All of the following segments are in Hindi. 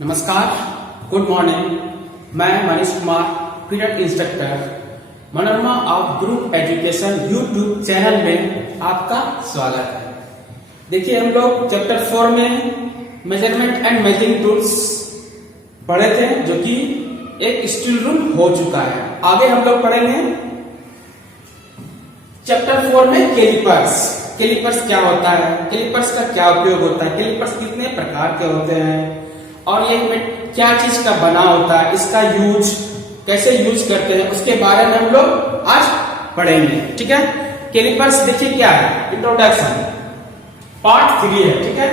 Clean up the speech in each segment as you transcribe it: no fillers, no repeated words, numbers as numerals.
नमस्कार, गुड मॉर्निंग। मैं Manish Kumar, period instructor, Manorama of group education YouTube channel में आपका स्वागत है। देखिए, हम लोग चैप्टर 4 में मेजरमेंट एंड मेजरिंग टूल्स पढ़े थे, जो कि एक स्टील रूल हो चुका है। आगे हम लोग पढ़ेंगे चैप्टर 4 में कैलिपर्स। कैलिपर्स क्या होता है, कैलिपर्स का क्या उपयोग होता है, कैलिपर्स कितने प्रकार के होते हैं और ये क्या चीज का बना होता है, इसका यूज कैसे यूज करते हैं, उसके बारे में हम लोग आज पढ़ेंगे। ठीक है। कैलिपर्स देखिए क्या है, इंट्रोडक्शन पार्ट 3 है। ठीक है।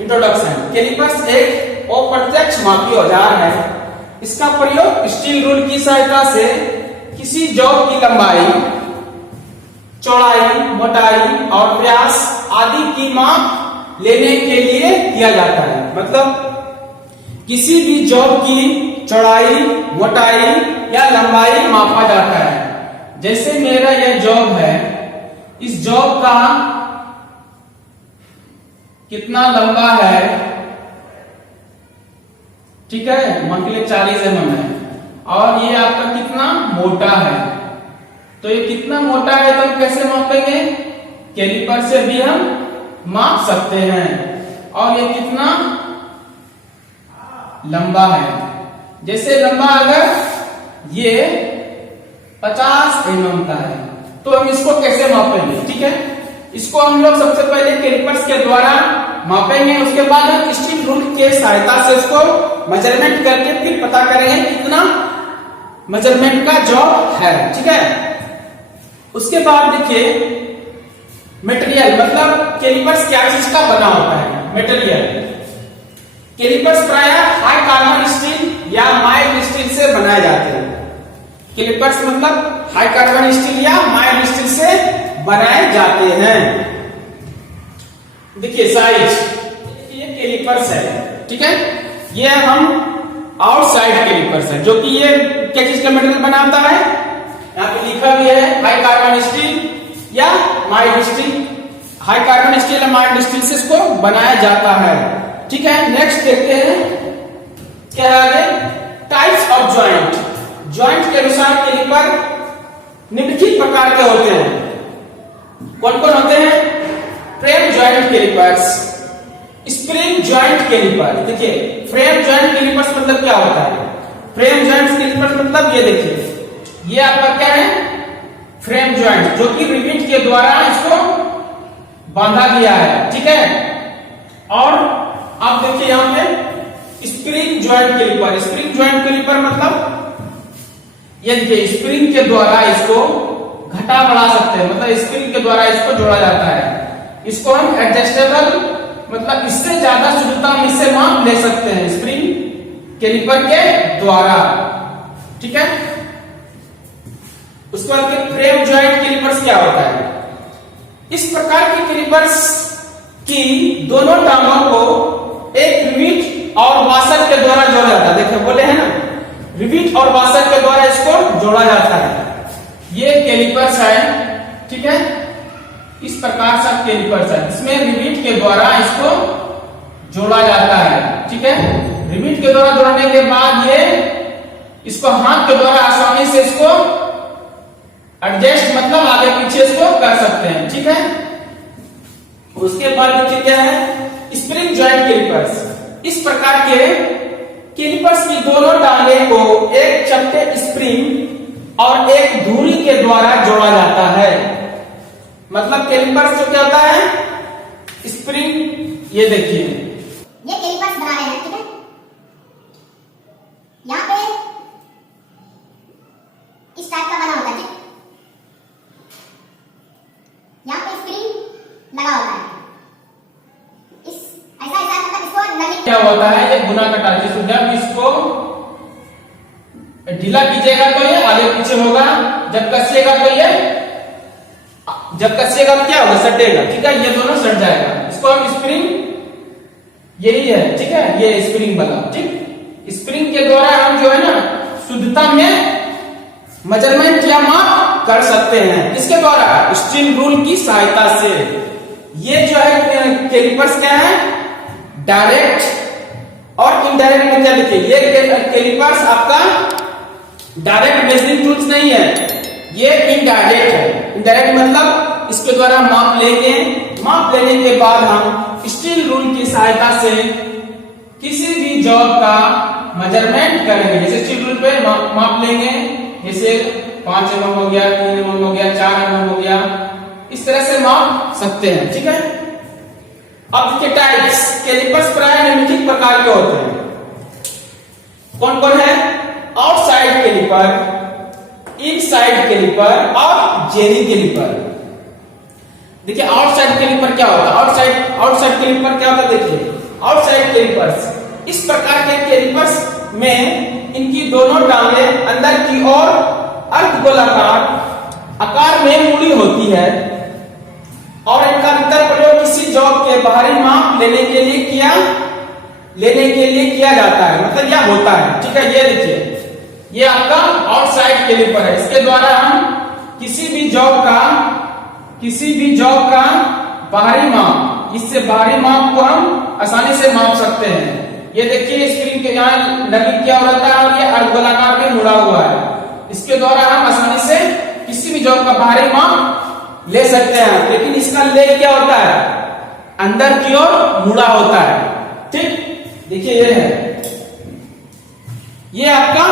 इंट्रोडक्शन। कैलिपर्स एक अप्रत्यक्ष मापी औजार है। इसका प्रयोग स्टील रूल की सहायता से किसी जॉब की लंबाई, चौड़ाई, मोटाई और व्यास आदि की माप लेने के लिए किया जाता है। मतलब किसी भी जॉब की चौड़ाई, मोटाई या लंबाई मापा जाता है। जैसे मेरा यह जॉब है, इस जॉब का कितना लंबा है, ठीक है, मान के लिए 40 mm है, और ये आपका कितना मोटा है। तो ये कितना मोटा है तो हम कैसे मापेंगे, कैलिपर से भी हम माप सकते हैं। और ये कितना लंबा है, जैसे लंबा अगर ये 50 mm का है तो हम इसको कैसे मापेंगे। ठीक है। इसको हम लोग सबसे पहले कैलिपर्स के द्वारा मापेंगे, उसके बाद हम स्टील रूल के सहायता से उसको मेजरमेंट करके फिर पता करेंगे कितना मेजरमेंट का जॉब है। ठीक है। उसके बाद देखिए मटेरियल, मतलब कैलिपर्स क्या चीज का बना होता है। मटेरियल, कैलिपर्स प्रायः हाई कार्बन स्टील या माइल्ड स्टील से बनाए जाते हैं। कैलिपर्स मतलब हाई कार्बन स्टील या माइल्ड स्टील से बनाए जाते हैं। देखिए साइज, ये कैलिपर्स है। ठीक है। ये हम आउटसाइड कैलिपर्स है, जो कि ये क्या चीज का मटेरियल बनाता है, यहाँ पे लिखा भी है हाई कार्बन स्टील या mild steel. High carbon steel या माइल्ड स्टील से इसको बनाया जाता है। ठीक है। नेक्स्ट देखते हैं क्या है आगे, टाइप्स ऑफ जॉइंट। जॉइंट के अनुसार कैलिपर निम्नलिखित प्रकार के होते हैं। कौन कौन होते हैं, frame joint calipers, spring joint caliper. देखिए फ्रेम जॉइंट कैलिपर्स मतलब क्या होता है, फ्रेम जॉइंट कैलिपर्स मतलब ये देखिए, ये आपका क्या है, फ्रेम जॉइंट, जो कि रिवेट के द्वारा इसको बांधा गया है। ठीक है। और आप देखिए यहां पे spring joint caliper. Spring joint caliper मतलब ये देखिए, स्प्रिंग के द्वारा इसको घटा बढ़ा सकते हैं, मतलब स्प्रिंग के द्वारा इसको जोड़ा जाता है। इसको हम एडजस्टेबल, मतलब इससे ज्यादा शुद्धता हम इससे माप ले सकते हैं स्प्रिंग कैलिपर के द्वारा। ठीक है। उसके बाद फ्रेम जॉइंट कैलिपर्स क्या होता है, इस प्रकार के कैलिपर्स की दोनों टांगों को एक रिवेट और वाशर के द्वारा जोड़ा जाता है। देखिए बोले हैं ना, रिवेट और वाशर के द्वारा इसको जोड़ा जाता है। ये कैलिपर्स है। ठीक है। इस प्रकार से कैलिपर्स है, इसमें रिवेट के द्वारा इसको जोड़ा जाता है। ठीक है। रिवेट के द्वारा जोड़ने के बाद ये इसको हाथ के द्वारा आसानी से इसको एडजस्ट, मतलब आगे पीछे इसको कर सकते हैं। ठीक है। उसके बाद देखिए क्या है, स्प्रिंग जॉइंट कैलिपर्स। इस प्रकार के कैलिपर्स की दोनों टांगे को एक चपटे स्प्रिंग और एक धुरी के द्वारा जोड़ा जाता है। मतलब कैलिपर्स जो क्या होता है, स्प्रिंग, ये देखिए ये कैलिपर्स बना रहे हैं। ठीक है। यहाँ पे इस टाइप का बना होता है। ठीक, यहाँ पे स्प्रिंग लगा होता है, इस ऐसा ऐसा, मतलब इसको नली क्या होता है, ये गुना कटा, जब इसको ढीला कीजिएगा तो ये आगे पीछे होगा, जब कसिएगा तो ये, जब कसिएगा तो क्या होगा, सटेगा। ठीक है। ये दोनों सट जाएगा। इसको हम स्प्रिंग, यही है। ठीक है। ये स्प्रिंग वाला। ठीक, स्प्रिंग के द्वारा हम जो है ना शुद्धता में मेजरमेंट या माप कर सकते हैं। किसके द्वारा, स्टील रूल की सहायता से। ये जो है कैलिपर्स क्या है, डायरेक्ट और इनडायरेक्ट में क्या देखिए, ये कैलिपर्स आपका डायरेक्ट मेजरिंग टूल्स नहीं है, ये इनडायरेक्ट है। इनडायरेक्ट मतलब इसके द्वारा माप लेंगे, माप लेने के बाद हम स्टील रूल की सहायता से किसी भी जॉब का मेजरमेंट करेंगे। जैसे स्टील रूल पे माप लेंगे, जैसे 5 mm हो गया, 3 mm हो गया, 4 mm हो गया, इस तरह से माप सकते हैं। ठीक है, अब देखिए टाइप्स, कैलिपर्स प्राय निम्नलिखित प्रकार के होते हैं। कौन कौन है? आउटसाइड कैलिपर, इनसाइड कैलिपर और जेनी कैलिपर। देखिए आउटसाइड कैलिपर क्या होता है? आउटसाइड कैलिपर क्या होता है? देखिए आउटसाइड कैलिपर्स इस प्रकार के कैलिपर्स में इनकी दोनों टांगें अंदर की ओर अर्धगोलाकार आकार में मुड़ी होती है और इनका अधिकतर प्रयोग किसी जॉब के बाहरी माप लेने के लिए किया जाता है, मतलब यह होता है। ठीक है, ये देखिए ये आपका आउटसाइड कैलिपर है। इसके द्वारा हम किसी भी जॉब का बाहरी माप, इससे बाहरी माप को हम आसानी से माप सकते हैं। ये देखिए स्क्रीन के यहाँ नली क्या रहता है और ये अर्धगोलाकार में मुड़ा हुआ है। इसके द्वारा हम आसानी से किसी भी जॉब का बाहरी माप ले सकते हैं, लेकिन इसका लेग क्या होता है? अंदर की ओर मुड़ा होता है। ठीक, देखिए ये है, ये आपका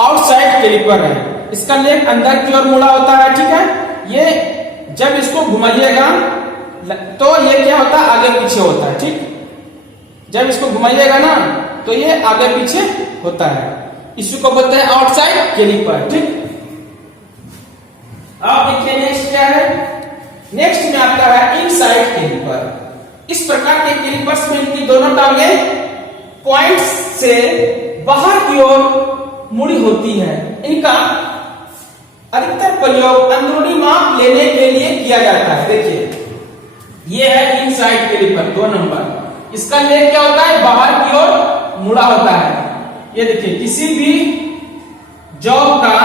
आउटसाइड कैलिपर है, इसका लेग अंदर की ओर मुड़ा होता है। ठीक है, ये जब इसको घुमाइएगा तो ये क्या होता है? आगे पीछे होता है। ठीक, जब इसको घुमाइएगा ना तो ये आगे पीछे होता है, इसी को बोलते हैं आउटसाइड कैलिपर। ठीक, अब देखिए नेक्स्ट क्या है? नेक्स्ट में आपका है इनसाइड कैलिपर। इस प्रकार के कैलिपर्स में इनकी दोनों टांगें पॉइंट्स से बाहर की ओर मुड़ी होती है। इनका अधिकतर प्रयोग अंदरूनी माप लेने के लिए किया जाता है। देखिए ये है इनसाइड कैलिपर 2 नंबर, इसका लेग क्या होता है? बाहर की ओर मुड़ा होता है। ये देखिए किसी भी जॉब का,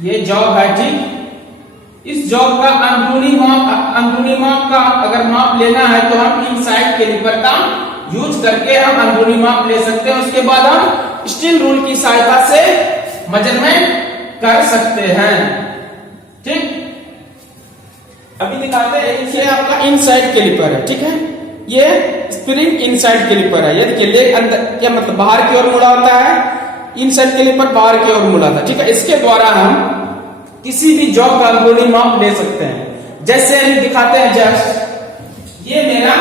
ये जॉब है, ठीक, इस जॉब का अंदरूनी माप का अगर माप लेना है तो हम इनसाइड कैलिपर का यूज करके हम अंदरूनी माप ले सकते हैं। उसके बाद हम स्टील रूल की सहायता से मेजरमेंट कर सकते हैं। ठीक, अभी दिखाते हैं, ये आपका इनसाइड कैलिपर है। ठीक है, ये स्प्रिंग इनसाइड कैलिपर है। ये देखिए लेग अंदर क्या मतलब बाहर की ओर मुड़ा होता है, इनसाइड कैलिपर बाहर की ओर मुड़ा था। ठीक है, इसके द्वारा हम किसी भी जॉब का अंदरूनी माप ले सकते हैं। जैसे हम दिखाते हैं, जस्ट ये मेरा,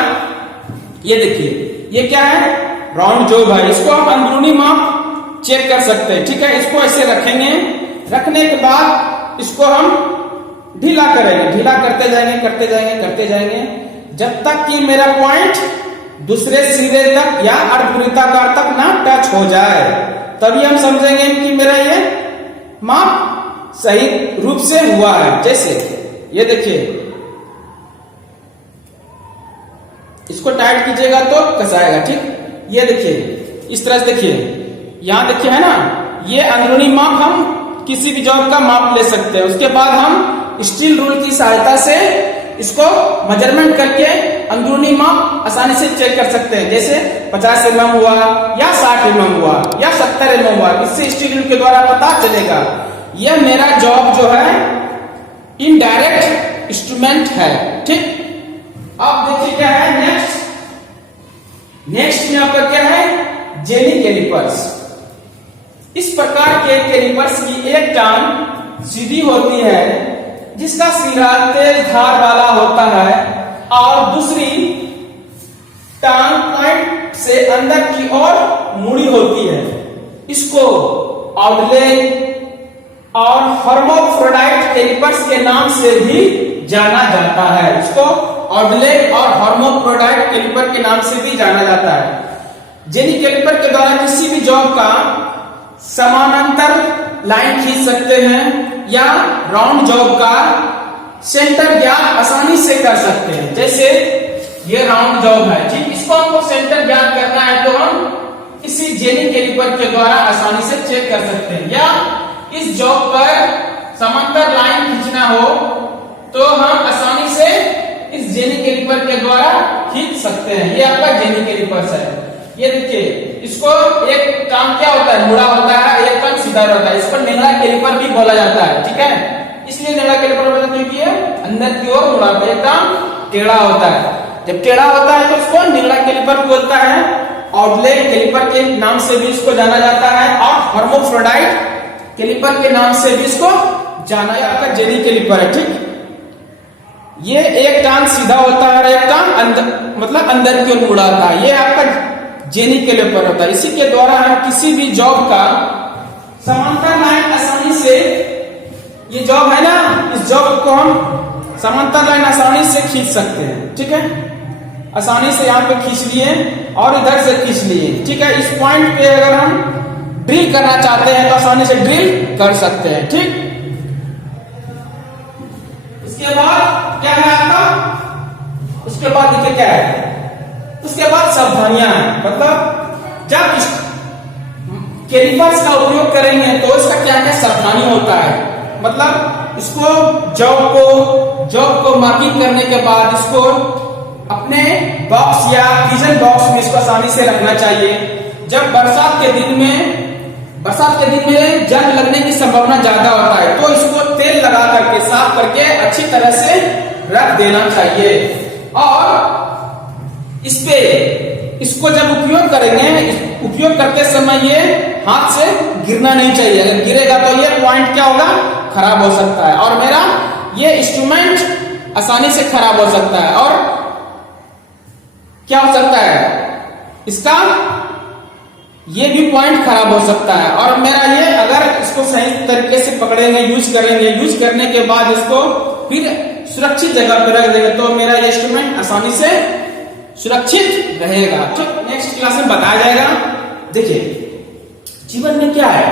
ये देखिए ये क्या है? राउंड जॉब है, इसको हम अंदरूनी माप चेक कर सकते हैं। ठीक है, इसको ऐसे रखेंगे, रखने के बाद इसको हम ढीला करेंगे, ढीला करते जाएंगे जब तक कि मेरा पॉइंट दूसरे सिरे तक या अर्धवृत्ताकार तक ना टच हो जाए, तभी हम समझेंगे कि मेरा ये माप सही रूप से हुआ है। जैसे ये देखिए, इसको टाइट कीजिएगा तो कसाएगा। ठीक, ये देखिए इस तरह से, देखिए यहां देखिए है ना, ये अंदरूनी माप हम किसी भी जॉब का माप ले सकते हैं। उसके बाद हम स्टील रूल की सहायता से इसको मेजरमेंट करके अंदरूनी माप आसानी से चेक कर सकते हैं। जैसे 50 mm हुआ या 60 mm हुआ या 70 mm हुआ, इससे स्टील रूल के द्वारा पता चलेगा। यह मेरा जॉब जो है इनडायरेक्ट इंस्ट्रूमेंट है। ठीक, अब देखिए क्या है नेक्स्ट में आपका क्या है? Jenny calipers. इस प्रकार के कैलिपर्स की एक टांग सीधी होती है जिसका सिरा तेज धार वाला होता है और दूसरी टांग पॉइंट से अंदर की ओर मुड़ी होती है। इसको आउटलेग और हर्माफ्रोडाइट कैलिपर्स के नाम से भी जाना जाता है। इसको आउटलेग और हर्माफ्रोडाइट कैलिपर के नाम से भी जाना जाता है। जेनी कैलिपर के द्वारा किसी भी जॉब का समानांतर लाइन खींच सकते हैं या राउंड जॉब का सेंटर ज्ञात आसानी से कर सकते हैं। जैसे ये राउंड जॉब है, ठीक, इसको हमको सेंटर ज्ञात करना है तो हम इसी जेनी कैलिपर के द्वारा आसानी से चेक कर सकते हैं। या इस जॉब पर समांतर लाइन खींचना हो तो हम आसानी से इस जेनी कैलिपर के द्वारा खींच सकते हैं। ये आपका जेनी कैलिपर्स है। ये देखिए, इसको एक टांग क्या होता है, मुड़ा होता है, एक टांग सीधा होता है। इसको निगड़ा कैलिपर भी बोला जाता है, ठीक है। इसलिए निगड़ा कैलिपर बोला जाता है क्योंकि ये अंदर की ओर मुड़ा होता है, एक टांग टेढ़ा होता है। जब टेढ़ा होता है तो इसको निगड़ा कैलिपर बोलता है। आउटलेट कैलिपर के नाम से भी इसको जाना जाता है और हर्माफ्रोडाइट कैलिपर के नाम से भी इसको जाना जाता है। जेनी कैलिपर है, ठीक। ये एक टांग सीधा होता है और एक टांग अंदर, मतलब अंदर की ओर मुड़ा होता है। ये आपका जेनी कैलिपर होता है। इसी के द्वारा हम किसी भी जॉब का समांतर लाइन आसानी से, ये जॉब है ना, इस जॉब को हम समांतर लाइन आसानी से खींच सकते हैं, ठीक है। आसानी से यहाँ पे खींच लिए और इधर से खींच लिए, ठीक है। इस पॉइंट पे अगर हम ड्रिल करना चाहते हैं तो आसानी से ड्रिल कर सकते हैं, ठीक। उसके बाद क्या है आपका, उसके बाद देखिए क्या है, उसके बाद सावधानियां हैं। मतलब जब इस कैलिपर्स का उपयोग करेंगे तो इसका क्या क्या सावधानी होता है। मतलब इसको जॉब को मार्किंग करने के बाद इसको अपने बॉक्स या किचन बॉक्स में इसको आसानी से रखना चाहिए। जब बरसात के दिन में जंग लगने की संभावना ज्यादा होता है तो इसको तेल लगा करके साफ करके अच्छी तरह से रख देना चाहिए। और इसको जब उपयोग करेंगे, उपयोग करते समय ये हाथ से गिरना नहीं चाहिए। अगर गिरेगा तो ये पॉइंट क्या होगा, खराब हो सकता है और मेरा ये इंस्ट्रूमेंट आसानी से खराब हो सकता है। और क्या हो सकता है, इसका ये भी पॉइंट खराब हो सकता है। और मेरा ये, अगर इसको सही तरीके से पकड़ेंगे, यूज करेंगे, यूज करने के बाद इसको फिर सुरक्षित जगह पर रख देंगे तो मेरा ये इंस्ट्रूमेंट आसानी से सुरक्षित रहेगा। तो नेक्स्ट क्लास में बताया जाएगा। देखिए, जीवन में क्या है,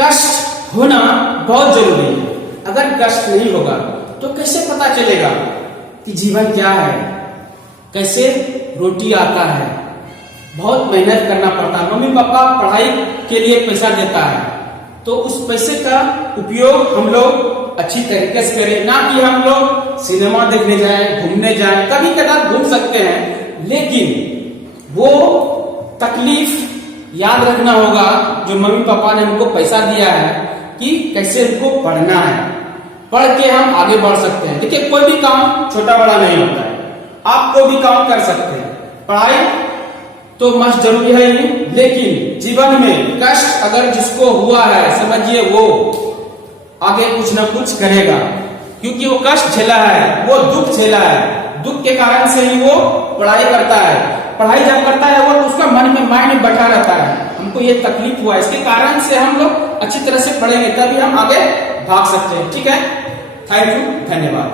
कष्ट होना बहुत जरूरी है। अगर कष्ट नहीं होगा तो कैसे पता चलेगा कि जीवन क्या है, कैसे रोटी आता है। बहुत मेहनत करना पड़ता है। मम्मी पापा पढ़ाई के लिए पैसा देता है तो उस पैसे का उपयोग हम लोग अच्छी तरीके से करें, ना कि हम लोग सिनेमा देखने जाएं, घूमने जाएं। कभी कभार घूम सकते हैं, लेकिन वो तकलीफ याद रखना होगा जो मम्मी पापा ने हमको पैसा दिया है कि कैसे हमको पढ़ना है, पढ़ के हम आगे बढ़ सकते हैं। देखिए, कोई भी काम छोटा बड़ा नहीं होता है, आप कोई भी काम कर सकते हैं। पढ़ाई तो मस्ट जरूरी है ही, लेकिन जीवन में कष्ट अगर जिसको हुआ है, समझिए वो आगे कुछ ना कुछ करेगा, क्योंकि वो कष्ट झेला है, वो दुख झेला है। दुख के कारण से ही वो पढ़ाई करता है। पढ़ाई जब करता है वो, उसका मन में, माइंड में बैठा रहता है, हमको ये तकलीफ हुआ, इसके कारण से हम लोग अच्छी तरह से पढ़ेंगे तभी हम आगे भाग सकते हैं, ठीक है। थैंक यू, धन्यवाद।